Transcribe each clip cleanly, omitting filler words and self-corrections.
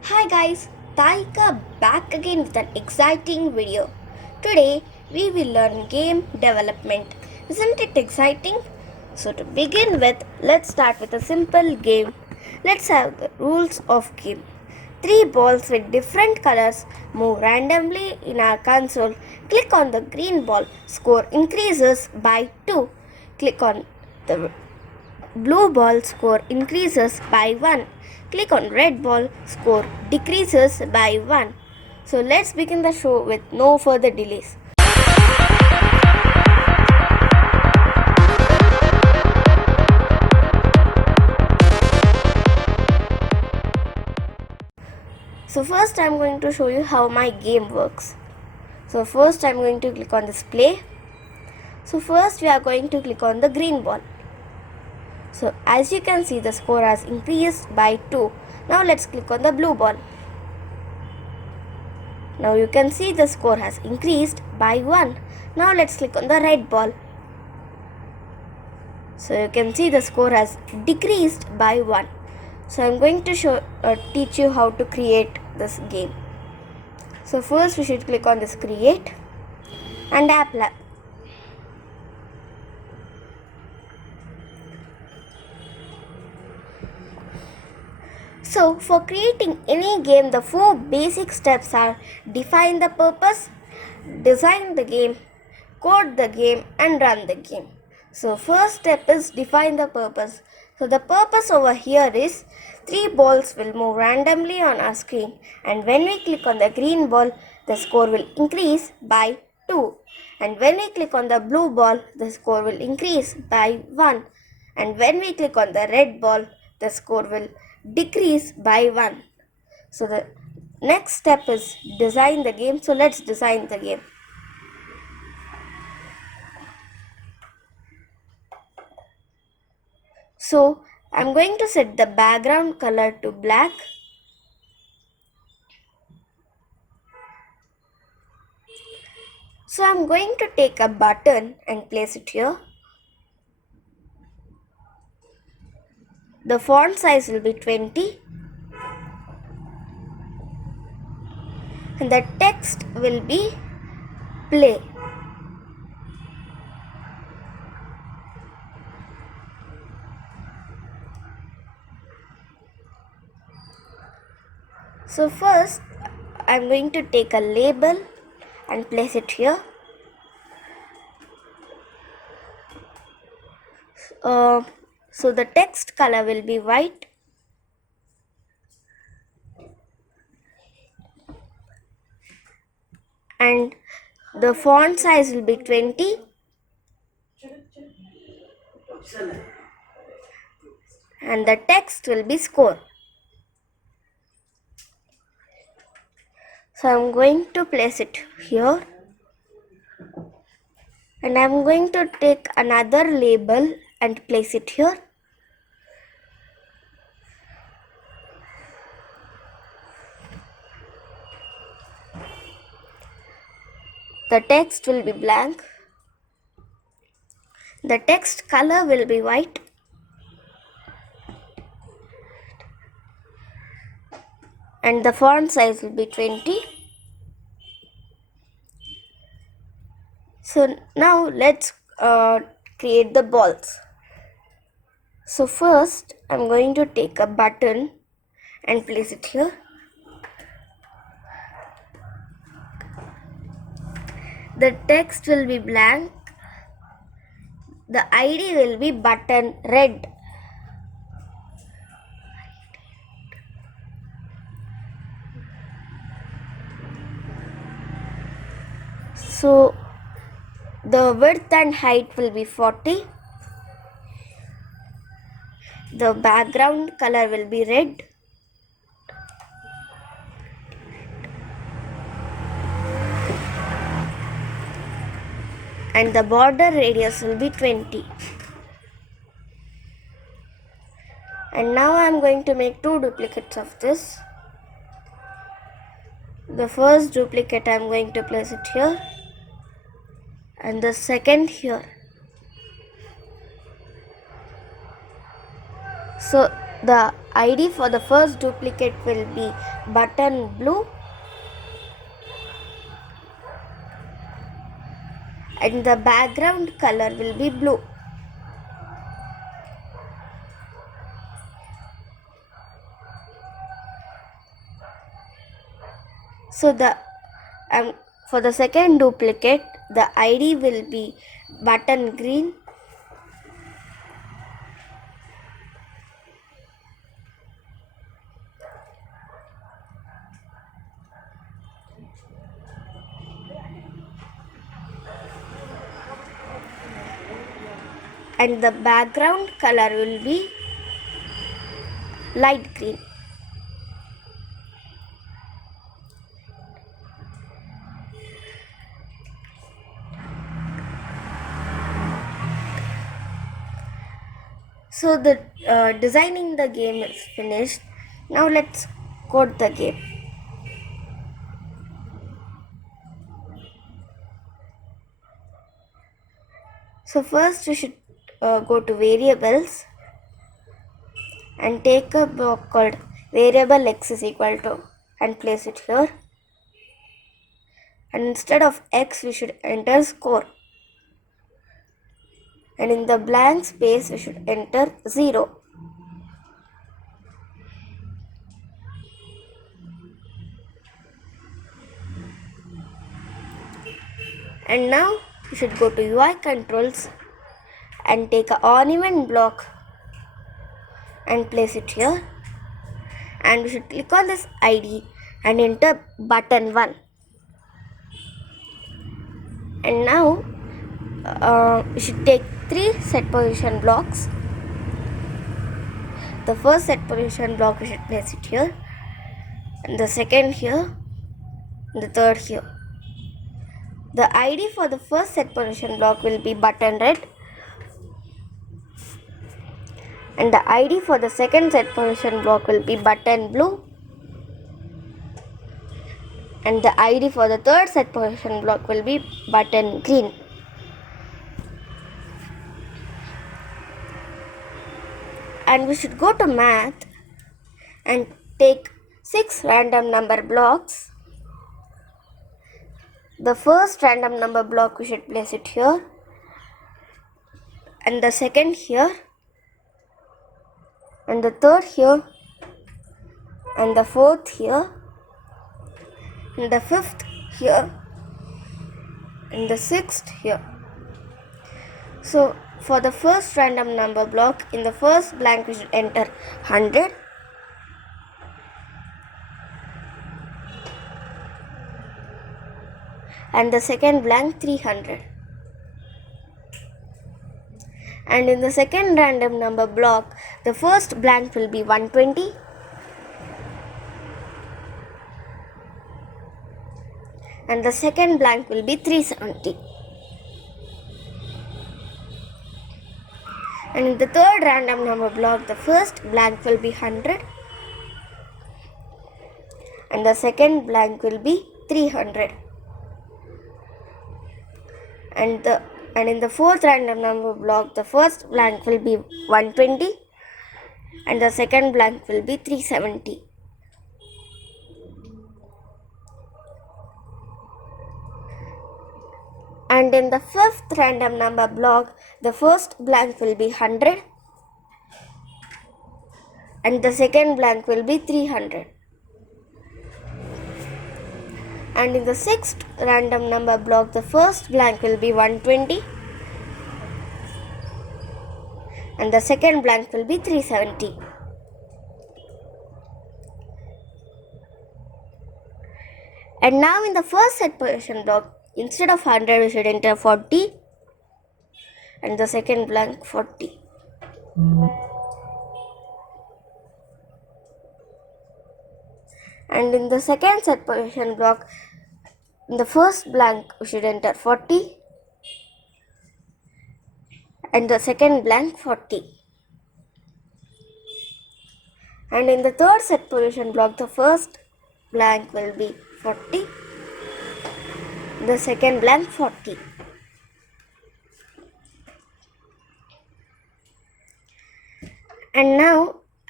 Hi guys, Tarika back again with an exciting video. Today we will learn game development. Isn't it exciting? So to begin with, let's start with a simple game. Let's have the rules of game. Three balls with different colors move randomly in our console. Click on the green ball, score increases by 2. Click on the blue ball, score increases by 1. Click on red ball, score decreases by 1. So let's begin the show with no further delays. So first I'm going to show you how my game works. So first I'm going to click on display. So first we are going to click on the green ball. So as you can see, the score has increased by 2. Now let's click on the blue ball. Now you can see the score has increased by 1. Now let's click on the red ball. So you can see the score has decreased by 1. So I'm going to teach you how to create this game. So first we should click on this create and apply. So for creating any game, the 4 basic steps are: define the purpose, design the game, code the game and run the game. So first step is define the purpose. So the purpose over here is 3 balls will move randomly on our screen, and when we click on the green ball, the score will increase by 2, and when we click on the blue ball, the score will increase by 1, and when we click on the red ball, the score will decrease by 1. So the next step is design the game. So let's design the game. So I'm going to set the background color to black. So I'm going to take a button and place it here. The font size will be 20 and the text will be play. So first I'm going to take a label and place it here. So the text color will be white and the font size will be 20 and the text will be score. So I'm going to place it here and I'm going to take another label and place it here. The text will be blank. The text color will be white. And the font size will be 20. So now let's create the balls. So first I'm going to take a button and place it here. The text will be blank. The ID will be button red. So the width and height will be 40. The background color will be red. And the border radius will be 20. And now I am going to make 2 duplicates of this. The first duplicate I am going to place it here and the second here. So the ID for the first duplicate will be button blue, and the background color will be blue. So for the second duplicate, the ID will be button green, and the background color will be light green. So the designing the game is finished. Now let's code the game. So first we should go to variables and take a block called variable x is equal to and place it here. And instead of x we should enter score. And in the blank space we should enter 0. And now we should go to UI controls and take a on-event block and place it here. And we should click on this ID and enter button 1. And now we should take 3 set position blocks. The first set position block we should place it here, and the second here, and the third here. The ID for the first set position block will be button red, and the ID for the second set position block will be button blue, and the ID for the third set position block will be button green. And we should go to math and take 6 random number blocks. The first random number block we should place it here, and the second here, and the third here, and the fourth here, and the fifth here, and the sixth here. So for the first random number block, in the first blank we should enter 100, and the second blank 300. And in the second random number block, the first blank will be 120, and the second blank will be 370. And in the third random number block, the first blank will be 100, and the second blank will be 300. And in the fourth random number block, the first blank will be 120, and the second blank will be 370. And in the fifth random number block, the first blank will be 100, and the second blank will be 300. And in the sixth random number block, the first blank will be 120, and the second blank will be 370. And now in the first set position block, instead of 100 we should enter 40, and the second blank 40. And in the second set position block, in the first blank we should enter 40, and the second blank 40. And in the third set position block, the first blank will be 40, the second blank 40. And now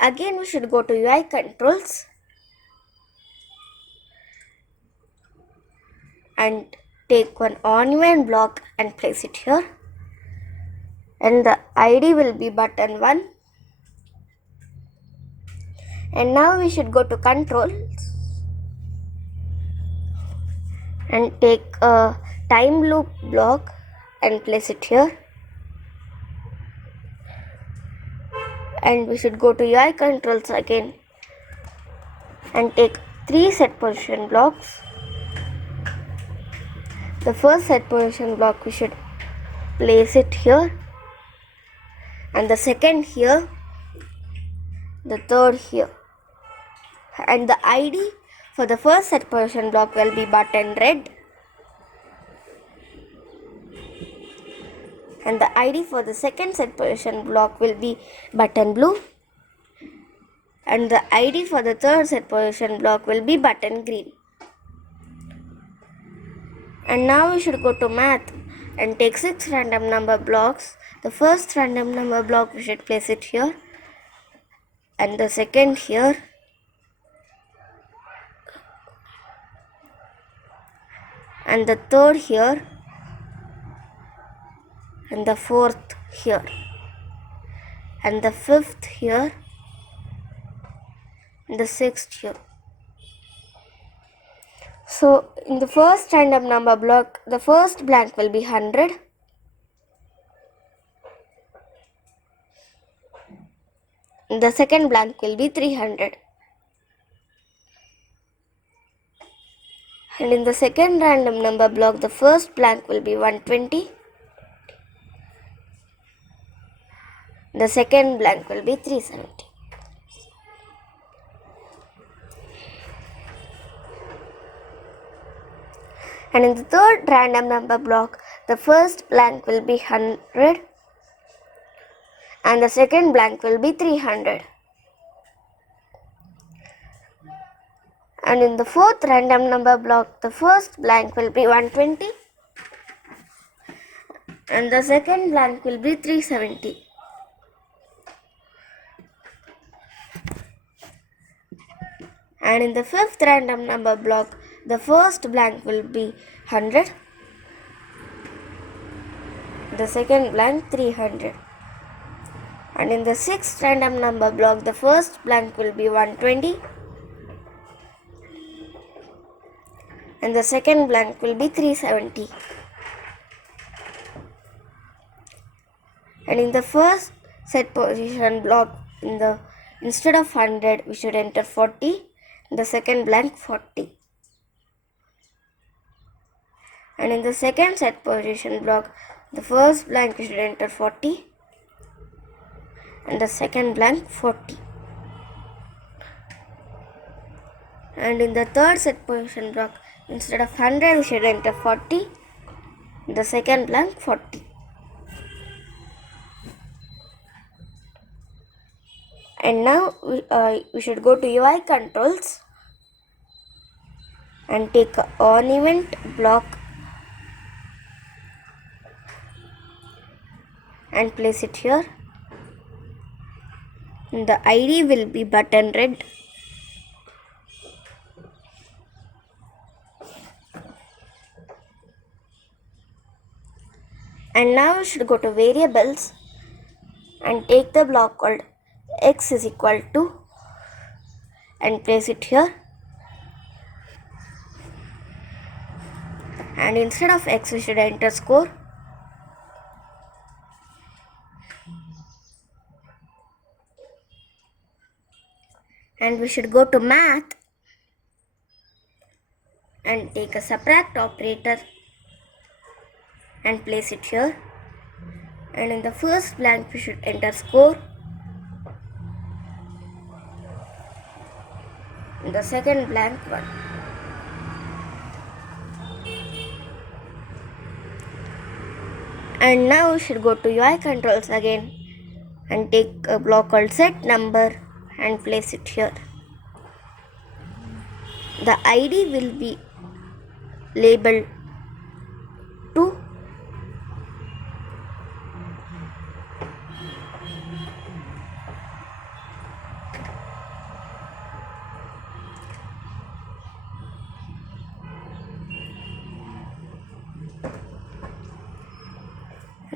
Again we should go to UI controls and take one ornament block and place it here, and the ID will be button 1. And now we should go to controls and take a time loop block and place it here, and we should go to UI controls again and take 3 set position blocks. The first set position block we should place it here, and the second here, the third here, and the ID for the first set position block will be button red, and the ID for the second set position block will be button blue, and the ID for the third set position block will be button green. And now we should go to math and take 6 random number blocks. The first random number block we should place it here, and the second here, and the third here, and the fourth here, and the fifth here, and the sixth here. So in the first random number block, the first blank will be 100, the second blank will be 300, and in the second random number block, the first blank will be 120, the second blank will be 370. And in the third random number block, the first blank will be 100 and the second blank will be 300. And in the fourth random number block, the first blank will be 120 and the second blank will be 370. And in the fifth random number block, the first blank will be 100, the second blank 300. And in the sixth random number block, the first blank will be 120 and the second blank will be 370. And in the first set position block, instead of 100 we should enter 40, the second blank 40. And in the second set position block, the first blank we should enter 40 and the second blank 40. And in the third set position block, instead of 100 we should enter 40, the second blank 40. And now we should go to UI controls and take an ornament block and place it here. And the ID will be button red. And now we should go to variables and take the block called x is equal to and place it here. And instead of x we should enter score. And we should go to math and take a subtract operator and place it here. And in the first blank we should enter score. In the second blank 1. And now we should go to UI controls again and take a block called set number and place it here. The ID will be labeled 2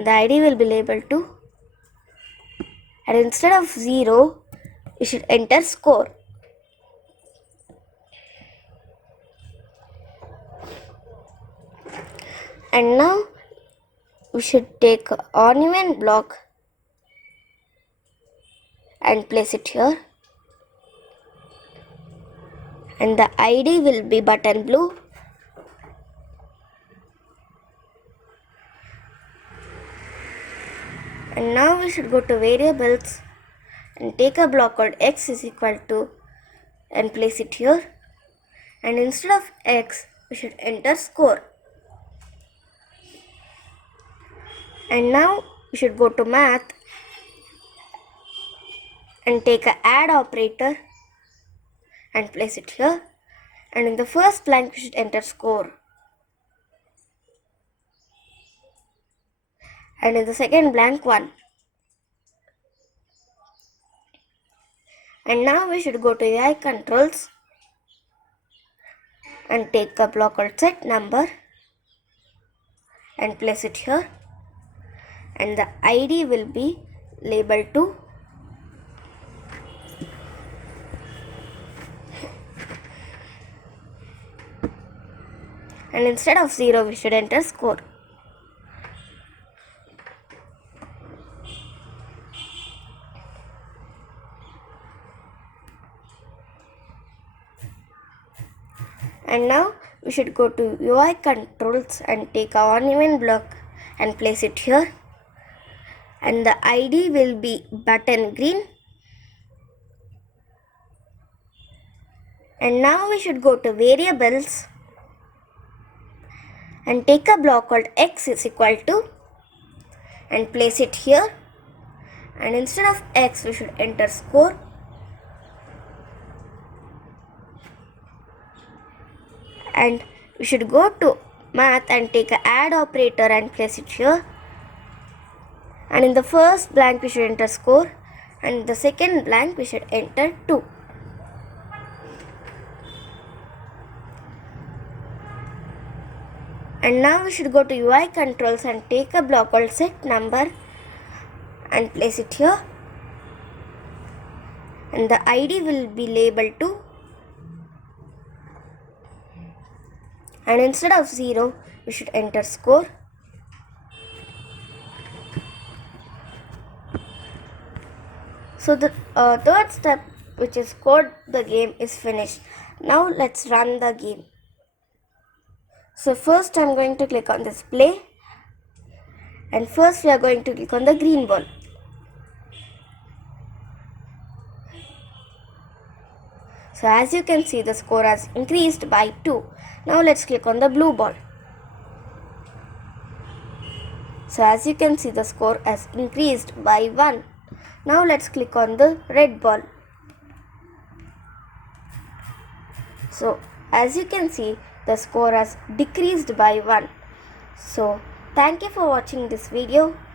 and the ID will be labeled to, and instead of 0 we should enter score. And now we should take an uneven block and place it here, and the ID will be button blue. And now we should go to variables and take a block called x is equal to and place it here, and instead of x we should enter score. And now we should go to math and take a add operator and place it here, and in the first blank we should enter score, and in the second blank 1. And now we should go to AI controls and take a block called set number and place it here, and the ID will be labeled to, and instead of 0 we should enter score. And now we should go to UI controls and take a uneven block and place it here, and the ID will be button green. And now we should go to variables and take a block called x is equal to and place it here, and instead of x we should enter score. And we should go to math and take a add operator and place it here, and in the first blank we should enter score, and in the second blank we should enter 2. And now we should go to UI controls and take a block called set number and place it here, and the ID will be labeled to, and instead of 0 we should enter score. So the third step, which is code the game, is finished. Now let's run the game. So first I'm going to click on this play, and first we are going to click on the green ball. So as you can see, the score has increased by 2. Now let's click on the blue ball. So as you can see, the score has increased by 1. Now let's click on the red ball. So as you can see, the score has decreased by 1. So thank you for watching this video.